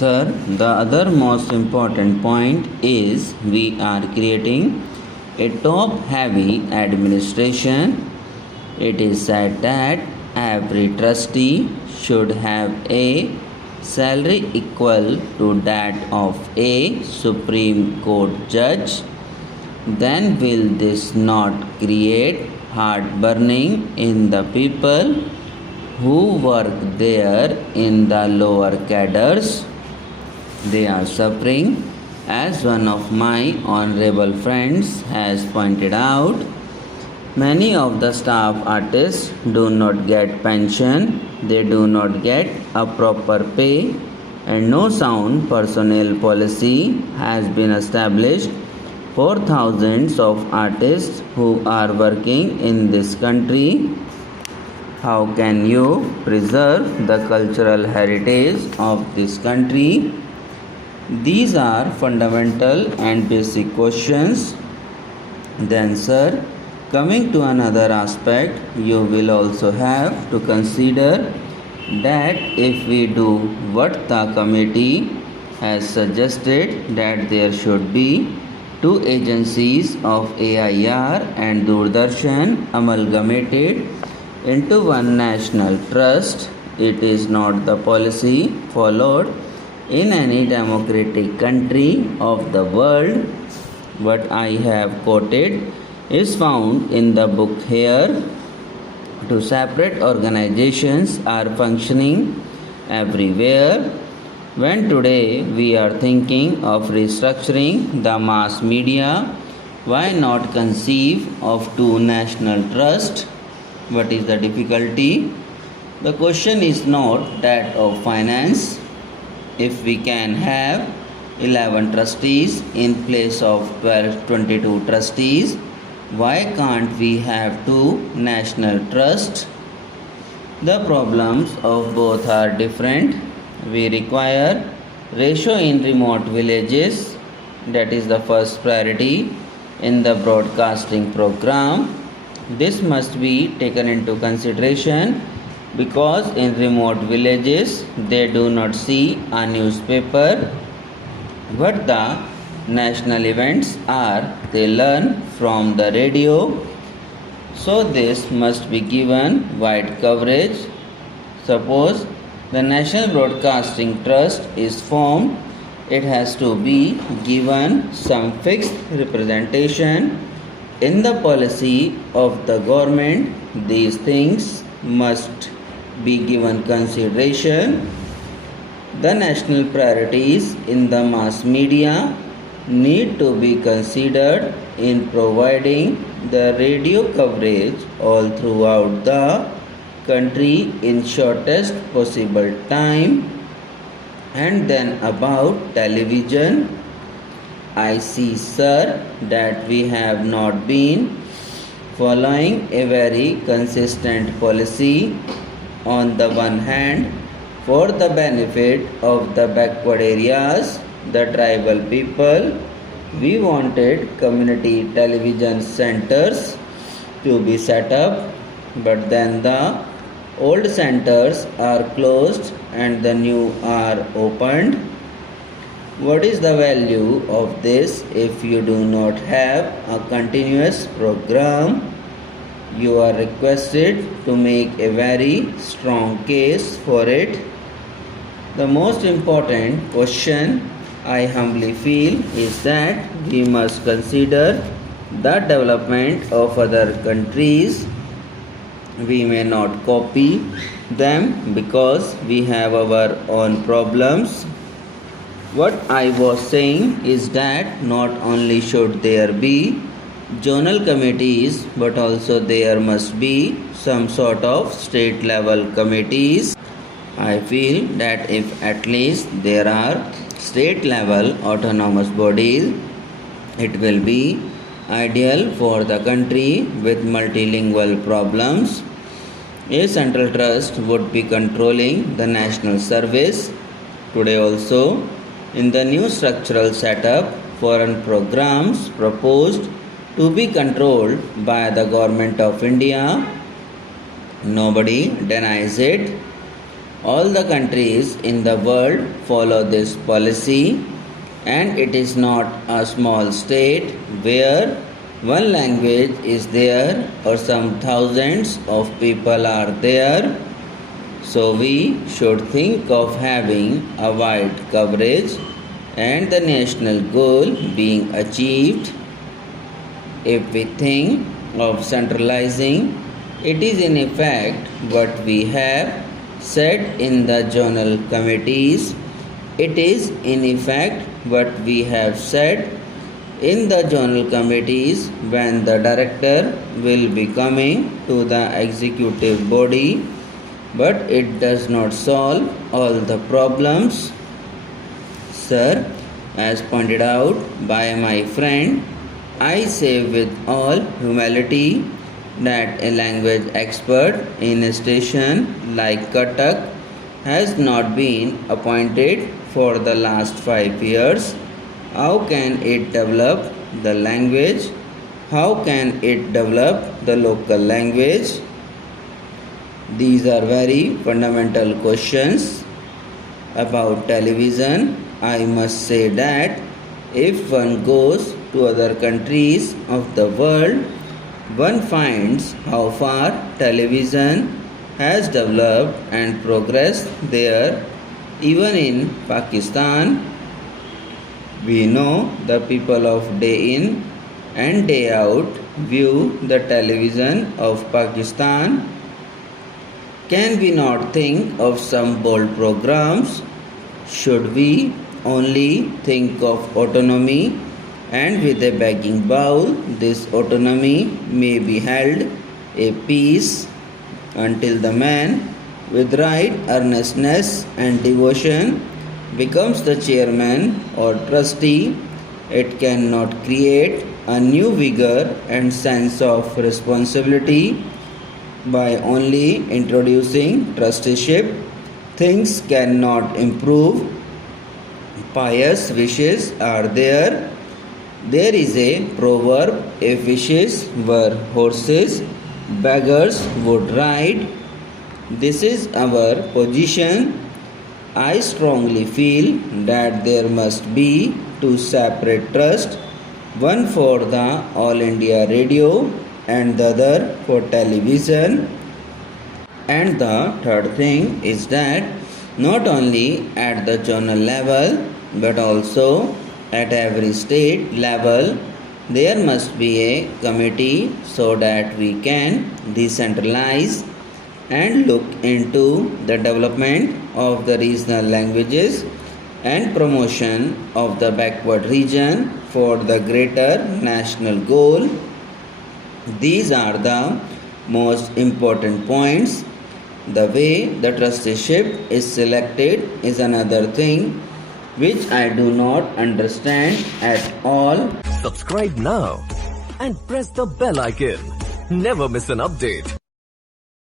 Sir, the other most important point is we are creating a top heavy administration. It is said that every trustee should have a salary equal to that of a Supreme Court judge. Then will this not create heartburning in the people who work there in the lower cadres? They are suffering. As one of my honorable friends has pointed out, many of the staff artists do not get pension, they do not get a proper pay, and no sound personnel policy has been established for thousands of artists who are working in this country. How can you preserve the cultural heritage of this country? These are fundamental and basic questions. Then, sir, coming to another aspect, you will also have to consider that if we do what the committee has suggested, that there should be two agencies of AIR and Doordarshan amalgamated into one national trust. It is not the policy followed in any democratic country of the world. What I have quoted is found in the book here. Two separate organizations are functioning everywhere. When today we are thinking of restructuring the mass media, why not conceive of two national trusts? What is the difficulty? The question is not that of finance. If we can have 11 trustees in place of 22 trustees, why can't we have two national trusts? The problems of both are different. We require ratio in remote villages, that is the first priority in the broadcasting program. This must be taken into consideration because in remote villages they do not see a newspaper. What the national events are, they learn from the radio. So this must be given wide coverage. Suppose the National Broadcasting Trust is formed, it has to be given some fixed representation in the policy of the government. These things must be given consideration. The national priorities in the mass media need to be considered in providing the radio coverage all throughout the country in shortest possible time. And then about television, I see, sir, that we have not been following a very consistent policy. On the one hand, for the benefit of the backward areas, the tribal people, we wanted community television centers to be set up, but then the old centers are closed and the new are opened. What is the value of this if you do not have a continuous program? You are requested to make a very strong case for it. The most important question I humbly feel is that we must consider the development of other countries. We may not copy them because we have our own problems. What I was saying is that not only should there be zonal committees, but also there must be some sort of state level committees. I feel that if at least there are state level autonomous bodies, it will be ideal for the country with multilingual problems. A central trust would be controlling the national service. Today also, in the new structural setup, foreign programs proposed to be controlled by the government of India. Nobody denies it. All the countries in the world follow this policy, and it is not a small state where one language is there or some thousands of people are there. So we should think of having a wide coverage and the national goal being achieved. If we think of centralizing, it is in effect what we have said in the zonal committees. It is in effect what we have said in the zonal committees when the director will be coming to the executive body, but it does not solve all the problems. Sir, as pointed out by my friend, I say with all humility that a language expert in a station like Cuttack has not been appointed for the last 5 years. How can it develop the language? How can it develop the local language? These are very fundamental questions about television. I must say that if one goes to other countries of the world, one finds how far television has developed and progressed there. Even in Pakistan, we know the people of day in and day out view the television of Pakistan. Can we not think of some bold programs? Should we only think of autonomy? And with a begging bowl, this autonomy may be held a peace until the man with right earnestness and devotion becomes the chairman or trustee. It cannot create a new vigor and sense of responsibility by only introducing trusteeship. Things cannot improve. Pious wishes are there. There is a proverb, if wishes were horses, beggars would ride. This is our position. I strongly feel that there must be two separate trusts, one for the All India Radio and the other for television. And the third thing is that not only at the zonal level but also at every state level there must be a committee so that we can decentralize and look into the development of the regional languages and promotion of the backward region for the greater national goal. These are the most important points. The way the trusteeship is selected is another thing which I do not understand at all. Subscribe now and press the bell icon. Never miss an update.